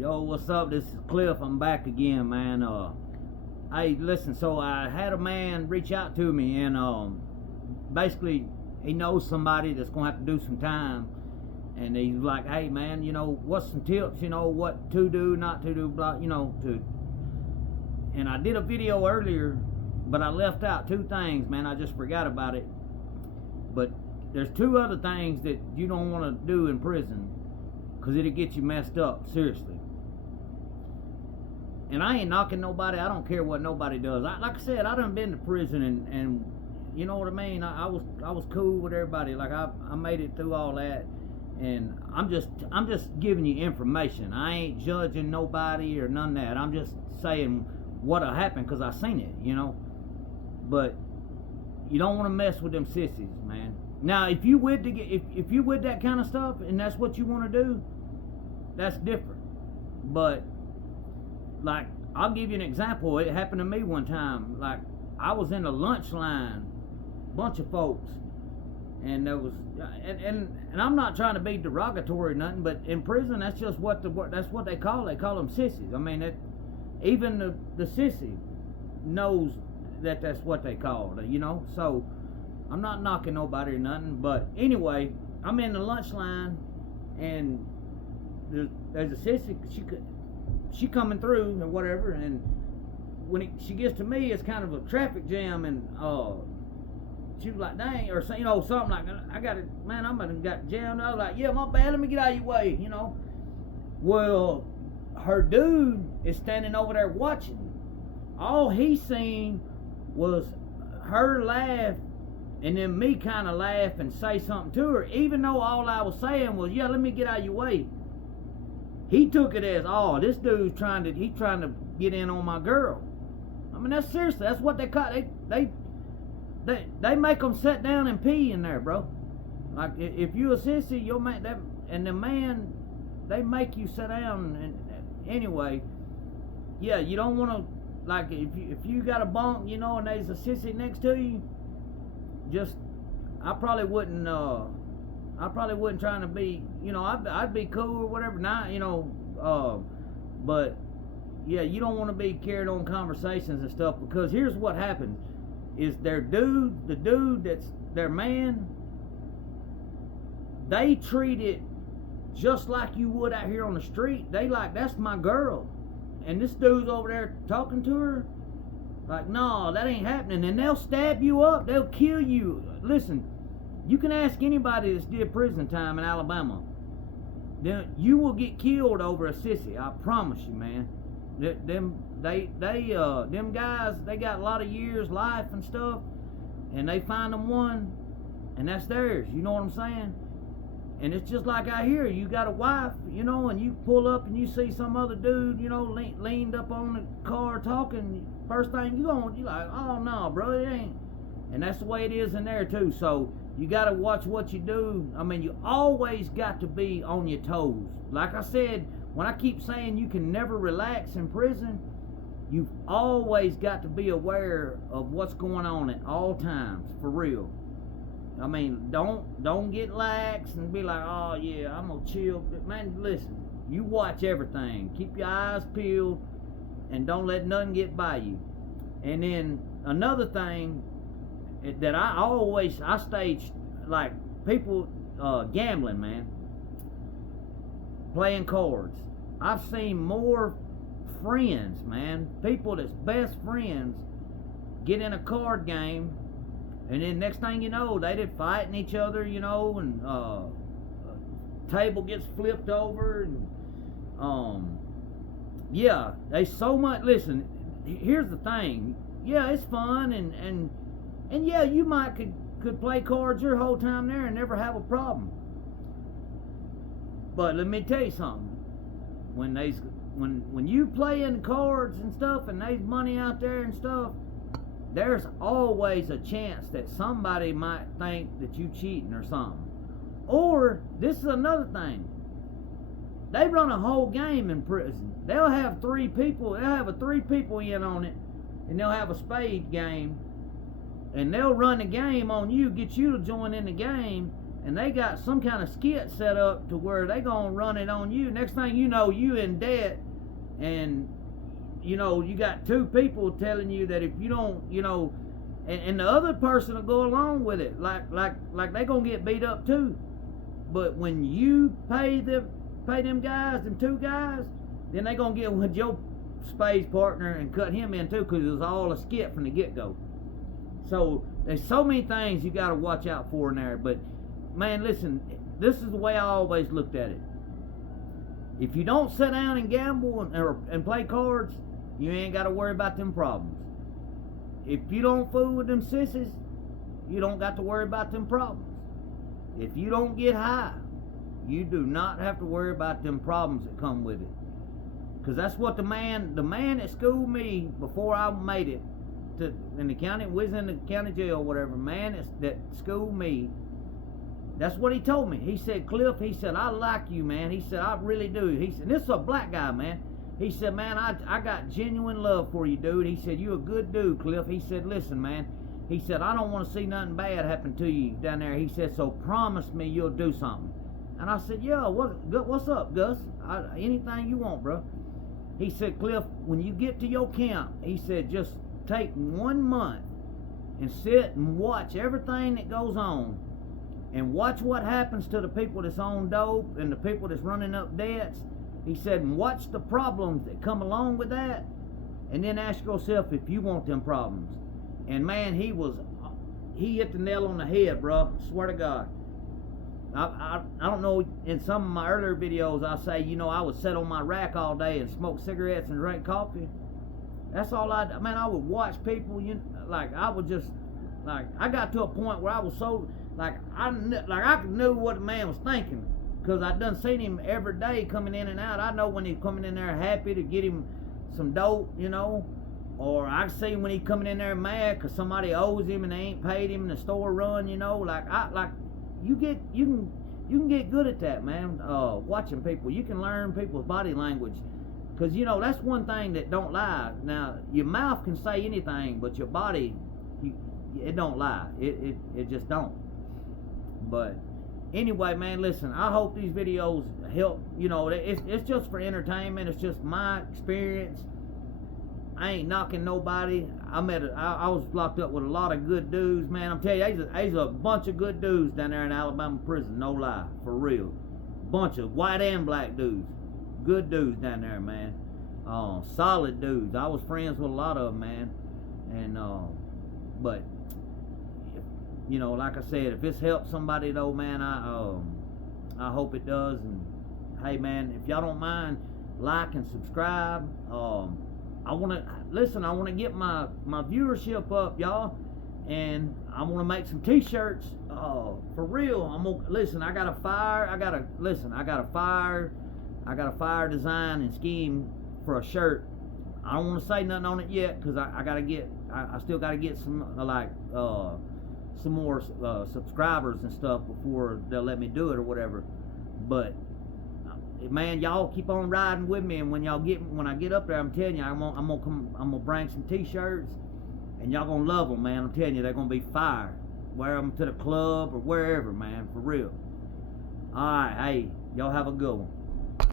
Yo, what's up? This is Cliff. I'm back again, man. Hey, listen. So I had a man reach out to me, and basically he knows somebody that's gonna have to do some time, and he's like, "Hey, man, what's some tips? What to do, not to do, blah, to." And I did a video earlier, but I left out two things, man. I just forgot about it. But there's two other things that you don't want to do in prison, because it'll get you messed up, seriously. And I ain't knocking nobody. I don't care what nobody does. Like I said, I done been to prison, and you know what I mean. I was cool with everybody. Like I made it through all that, and I'm just giving you information. I ain't judging nobody or none of that. I'm just saying what'll happen because I seen it, But you don't want to mess with them sissies, man. Now, if you with that kind of stuff and that's what you want to do, that's different. But like, I'll give you an example. It happened to me one time. Like, I was in a lunch line, bunch of folks, and there was, and I'm not trying to be derogatory or nothing, but in prison, that's just that's what they call. They call them sissies. I mean, even the sissy knows that that's what they call it, So I'm not knocking nobody or nothing, but anyway, I'm in the lunch line, and there's a sissy. She coming through or whatever, and when she gets to me, it's kind of a traffic jam, and she was like, "Dang," or something like, "I got it, man. I'm got jammed." I was like, "Yeah, my bad. Let me get out of your way," Well, her dude is standing over there watching. All he seen was her laugh, and then me kind of laugh and say something to her, even though all I was saying was, "Yeah, let me get out of your way." He took it as, "Oh, this dude's trying to get in on my girl." I mean, that's seriously, that's what they call. They make them sit down and pee in there, bro. Like, if you a sissy, you'll make that, and the man, they make you sit down. And anyway, yeah, you don't want to, like, if you got a bunk, and there's a sissy next to you, I probably wouldn't trying to be, I'd be cool or whatever, but yeah, you don't want to be carried on conversations and stuff, because here's what happens, is the dude that's their man, they treat it just like you would out here on the street. They like, "That's my girl," and this dude's over there talking to her like, "No, that ain't happening," and they'll stab you up, they'll kill you. Listen, you can ask anybody that's did prison time in Alabama. You will get killed over a sissy. I promise you, man. Them guys, they got a lot of years, life and stuff, and they find them one, and that's theirs. You know what I'm saying? And it's just like out here. You got a wife, and you pull up and you see some other dude, leaned up on the car talking. First thing you like, "Oh no, bro, it ain't." And that's the way it is in there too. So you got to watch what you do. I mean, you always got to be on your toes. Like I said, when I keep saying you can never relax in prison, you've always got to be aware of what's going on at all times, for real. I mean, don't get lax and be like, "Oh yeah, I'm gonna chill." Man, listen, you watch everything. Keep your eyes peeled, and don't let nothing get by you. And then another thing that I stage, like, people gambling, man, playing cards. I've seen more friends, man, people that's best friends, get in a card game, and then next thing you know, they did fighting each other, and table gets flipped over, and yeah, they so much. Listen, here's the thing. Yeah, it's fun, and yeah, you could play cards your whole time there and never have a problem. But let me tell you something. When you playing cards and stuff, and there's money out there and stuff, there's always a chance that somebody might think that you cheating or something. Or this is another thing. They run a whole game in prison. They'll have 3 people. They'll have 3 people in on it, and they'll have a spade game, and they'll run the game on you, get you to join in the game, and they got some kind of skit set up to where they gonna run it on you. Next thing you know, you in debt, and you know you got two people telling you that if you don't, you know, and the other person will go along with it, like they gonna get beat up too. But when you pay them guys, them two guys, then they gonna get with your space partner and cut him in too, because it was all a skit from the get-go. So there's so many things you got to watch out for in there. But man, listen, this is the way I always looked at it. If you don't sit down and gamble and play cards, you ain't got to worry about them problems. If you don't fool with them sissies, you don't got to worry about them problems. If you don't get high, you do not have to worry about them problems that come with it. Because that's what the man that schooled me before I made it in the county, was in the county jail or whatever, man that schooled me, that's what he told me. He said, Cliff, he said, I like you, man. He said, I really do. He said, this is a black guy, man. He said, man, I got genuine love for you, dude. He said, you a good dude, Cliff. He said, listen, man. He said, I don't want to see nothing bad happen to you down there. He said, so promise me you'll do something. And I said, yeah, what's up, Gus? Anything you want, bro. He said, Cliff, when you get to your camp, he said, just take 1 month and sit and watch everything that goes on, and watch what happens to the people that's on dope and the people that's running up debts. He said, and watch the problems that come along with that, and then ask yourself if you want them problems. And man, he hit the nail on the head, bro. Swear to God. I don't know, in some of my earlier videos I say, you know, I would sit on my rack all day and smoke cigarettes and drink coffee. That's all I would watch people, I would just, I got to a point where I was so, I knew what the man was thinking, because I done seen him every day coming in and out. I know when he's coming in there happy to get him some dope, you know, or I see when he's coming in there mad because somebody owes him and they ain't paid him in the store run, you know, you can get good at that, man. Watching people, you can learn people's body language, because you know that's one thing that don't lie. Now your mouth can say anything, but your body, it don't lie. It just don't. But anyway, man, listen, I hope these videos help. You know, it's just for entertainment. It's just my experience. I ain't knocking nobody. I was locked up with a lot of good dudes, man. I'm telling you, there's a bunch of good dudes down there in Alabama prison, no lie, for real. Bunch of white and black dudes. Good dudes down there, man. Solid dudes. I was friends with a lot of them, man. And, but, you know, like I said, if this helps somebody, though, man, I hope it does. And, hey, man, if y'all don't mind, like and subscribe. I want to get my viewership up, y'all, and I want to make some t-shirts, for real. I got a fire design and scheme for a shirt. I don't want to say nothing on it yet, because I still got to get some more subscribers and stuff before they'll let me do it or whatever. But man, y'all keep on riding with me, and when I get up there, I'm telling you, I'm gonna bring some t-shirts, and y'all gonna love them, man. I'm telling you, they're gonna be fire. Wear them to the club or wherever, man, for real. All right, hey, y'all have a good one.